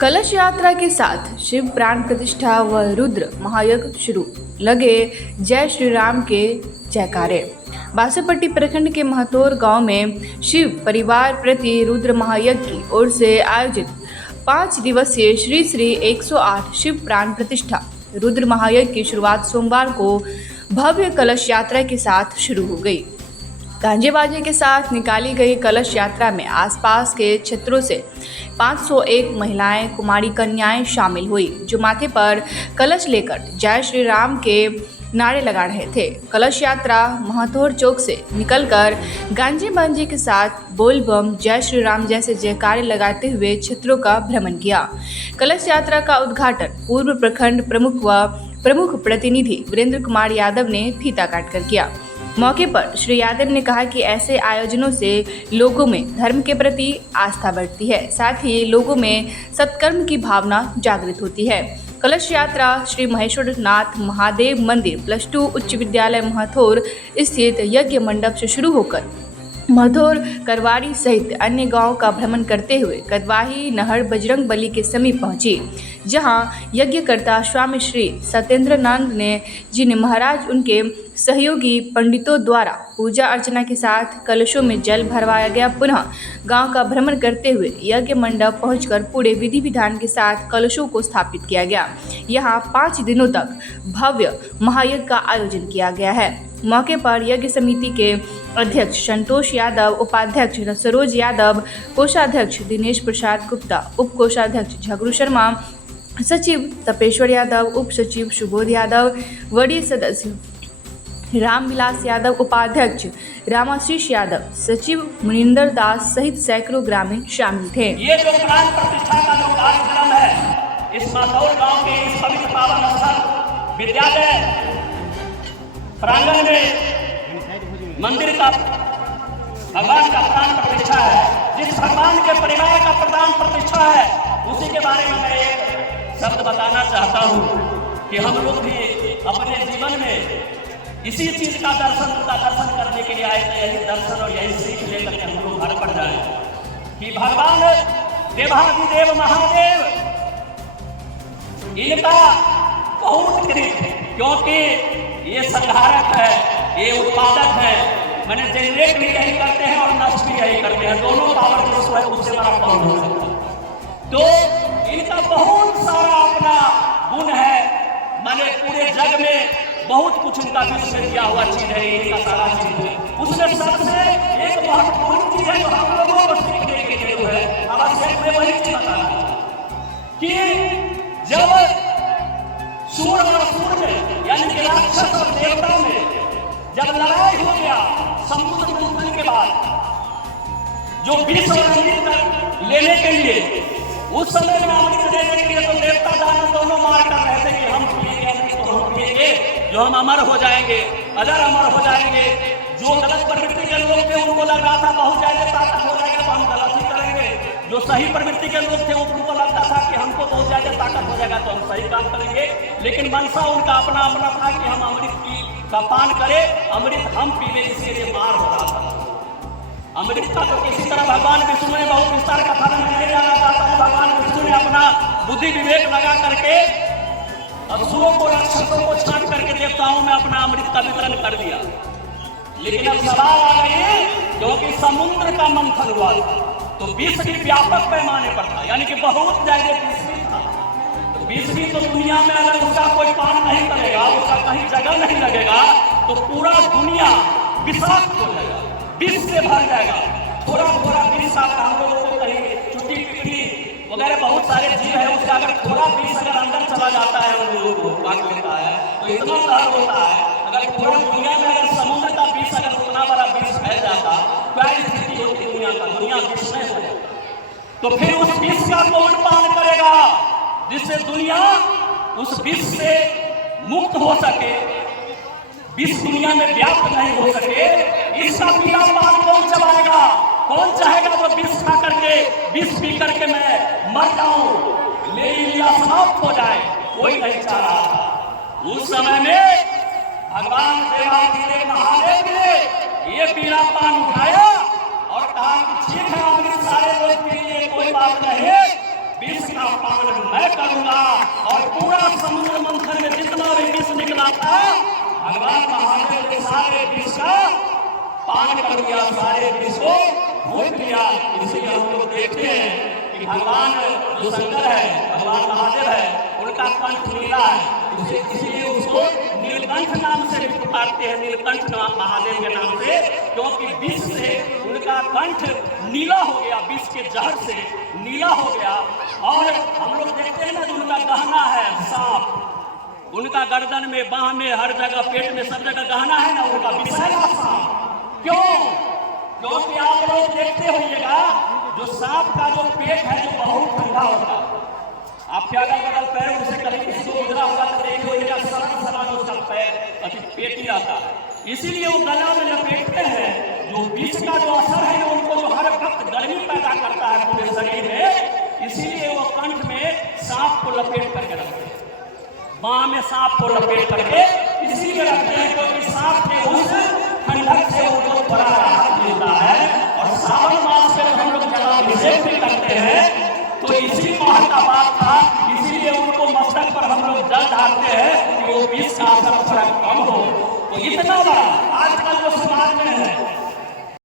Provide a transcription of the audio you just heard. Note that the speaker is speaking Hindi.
कलश यात्रा के साथ शिव प्राण प्रतिष्ठा व रुद्र महायज्ञ शुरू। लगे जय श्री राम के जयकारे। बासोपट्टी प्रखंड के महतौर गांव में शिव परिवार प्रति रुद्र महायज्ञ की ओर से आयोजित 5 दिवसीय श्री श्री 108 शिव प्राण प्रतिष्ठा रुद्र महायज्ञ की शुरुआत सोमवार को भव्य कलश यात्रा के साथ शुरू हो गई। गांजे बाजे के साथ निकाली गई कलश यात्रा में आसपास के क्षेत्रों से 501 महिलाएं कुमारी कन्याएं शामिल हुई, जो माथे पर कलश लेकर जय श्री राम के नारे लगा रहे थे। कलश यात्रा महतौर चौक से निकलकर गांजे बाजे के साथ बोल बम जय श्री राम जैसे जयकारे लगाते हुए क्षेत्रों का भ्रमण किया। कलश यात्रा का उद्घाटन पूर्व प्रखंड प्रमुख व प्रमुख प्रतिनिधि वीरेंद्र कुमार यादव ने फीता काटकर किया। मौके पर श्री यादव ने कहा कि ऐसे आयोजनों से लोगों में धर्म के प्रति आस्था बढ़ती है, साथ ही लोगों में सत्कर्म की भावना जागृत होती है। कलश यात्रा श्री महेश्वर नाथ महादेव मंदिर +2 उच्च विद्यालय महतौर स्थित यज्ञ मंडप से शुरू होकर महतौर करवारी सहित अन्य गांवों का भ्रमण करते हुए कदवाही नहर बजरंग बली के समीप पहुंची, जहां यज्ञकर्ता स्वामी श्री सत्येंद्रनाथ जी ने महाराज उनके सहयोगी पंडितों द्वारा पूजा अर्चना के साथ कलशों में जल भरवाया गया। पुनः गांव का भ्रमण करते हुए यज्ञ मंडप पहुंचकर पूरे विधि विधान के साथ कलशों को स्थापित किया गया। यहां 5 दिनों तक भव्य महायज्ञ का आयोजन किया गया है। मौके पर यज्ञ समिति के अध्यक्ष संतोष यादव, उपाध्यक्ष सरोज यादव, कोषाध्यक्ष दिनेश प्रसाद गुप्ता, उप कोषाध्यक्ष झगरू शर्मा, सचिव तपेश्वर यादव, उप सचिव सुबोध यादव, वरीय सदस्य रामविलास यादव, उपाध्यक्ष रामाशीष यादव, सचिव मुनिंदर दास सहित सैकड़ों ग्रामीण शामिल थे। ये जो प्राण प्रतिष्ठा का जो कार्यक्रम है, इस महतौर गांव के इस पवित्र पावन स्थल विद्यालय प्रांगण में मंदिर का भगवान का प्राण प्रतिष्ठा है। जिस भगवान के परिवार का प्राण प्रतिष्ठा है, उसी के बारे में मैं एक शब्द बताना चाहता हूँ कि हम लोग भी अपने जीवन में इसी चीज का दर्शन करने के लिए आए थे। यही दर्शन और यही सीख लेकर के हम लोग घर पर जाए कि भगवान देवाधिदेव महादेव इनका बहुत कृत, क्योंकि ये संहारक है, ये उत्पादक है, मैंने जनरेट भी यही करते हैं और नष्ट भी यही करते हैं। दोनों पावर जो है उससे बड़ा कौन हो सकता है। तो इनका बहुत सारा अपना गुण है, माने पूरे जग में बहुत कुछ इनका विश्व में दिया हुआ चीज है, इनका सारा चीज है। उसमें सबसे एक महत्वपूर्ण चीज है जो हम लोगों को सीखने के लिए है, आवश्यक में वही चीज बताना कि जब सूर और असुर में यानी कि राक्षस और देवता में जब लड़ाई हो गया समुद्र मंथन के बाद, जो विष और अमृत लेने के लिए उस समय में अमृत लेने के लिए तो देवता दानव दोनों मार कर रहे थे कि हम पिएंगे अमृत, तो हम पिएंगे जो हम अमर हो जाएंगे, अगर अमर हो जाएंगे। जो गलत प्रवृत्ति के लोग थे उनको लग रहा था बहुत ज्यादा ताकत हो जाएगा तो हम गलत ही करेंगे। जो सही प्रवृत्ति के लोग थे उनको लगता था कि हमको बहुत ज्यादा ताकत हो जाएगा तो हम सही काम करेंगे। लेकिन मनसा उनका अपना अपना था कि हम अमृत का पान करें, अमृत हम पीने, इसके लिए मार हो रहा था। अमृत का तो किसी तरह भगवान विष्णु ने बहुत विस्तार का फलन नहीं जाना चाहता है। भगवान विष्णु ने अपना बुद्धि विवेक लगा करके असुरों को राक्षसों को छांट करके देवताओं में अपना अमृत का वितरण कर दिया। लेकिन अब सवाल आ गई, क्योंकि समुद्र का मंथन हुआ था तो विष भी व्यापक पैमाने पर था, यानी कि बहुत ज्यादा विष भी था। तो विष भी तो दुनिया में अगर उसका कोई पान नहीं करेगा, उसका कहीं जगह नहीं लगेगा तो पूरा दुनिया विषाक्त हो जाएगा, विष से भर जाएगा। थोड़ा थोड़ा विष अगर हम लोगों को कहीं चुट्टी पिपड़ी वगैरह बहुत सारे जीव है, उसका अगर थोड़ा विष अगर अंदर चला जाता है उन लोगों को काट लेता है तो इतना दर्द होता है। अगर पूरा दुनिया में अगर समुद्र का विष अगर उतना बड़ा विष फैल जाता, क्या स्थिति होती दुनिया का, दुनिया विष में हो जाती। तो फिर उस विष का कौन पान करेगा जिससे दुनिया उस विष से मुक्त हो सके, विष दुनिया में व्याप्त नहीं हो सके। इसका पीला पान कौन चलाएगा? कौन चाहेगा वो विष खा करके, विष पी करके मैं मर जाऊं, मेरी लीला समाप्त हो जाए? कोई नहीं चाह रहा था। उस समय में भगवान देवाधिदेव महादेव ने ये पीला पान उठाया और कहा कि ठीक है, अमृत सारे लोग के लिए कोई बात नहीं, विष का पान जाता, भगवान महादेव ने सारे विष का पान कर दिया, सारे विष को घोट लिया। इसलिए हम लोग देखते हैं कि भगवान जो शंकर है, भगवान महादेव है, उनका कंठ नीला है, इसीलिए उसको नीलकंठ नाम से भी पुकारते हैं, नीलकंठ महादेव के नाम से, क्योंकि विष से उनका कंठ नीला हो गया, विष के जहर से नीला हो गया। और हम लोग देखते हैं ना, जो उनका गहना है सांप, उनका गर्दन में, बाह में, हर जगह, पेट में, सब जगह गहना है ना, उनका विषैला सांप। क्यों? क्योंकि आप लोग देखते होइएगा, जो सांप का जो पेट है, जो बहुत ठंडा होता है, आपके अगल बगल पैर उनसे कभी किसी को गुजरा होगा तो देखे होइएगा, सरल सरल उसका पैर अति पेट ही आता है। इसीलिए वो गला में लपेटते हैं। जो विष का जो असर है ना, उनको जो हर वक्त गर्मी पैदा करता है पूरे शरीर में, इसीलिए वो कंठ में सांप को लपेट करके रखते हैं, बाह में सांप को लपेट करके इसीलिए रखते हैं, क्योंकि सांप के उस ठंडक से उनको बड़ा राहत मिलता है। और सावन मास में हम लोग जलाभिषेक भी करते हैं, तो इसी माह का बात था, इसीलिए उनको मस्तक पर हम लोग जल डालते हैं कि वो विष का असर थोड़ा कम हो। तो इतना बड़ा आजकल जो समाज में है,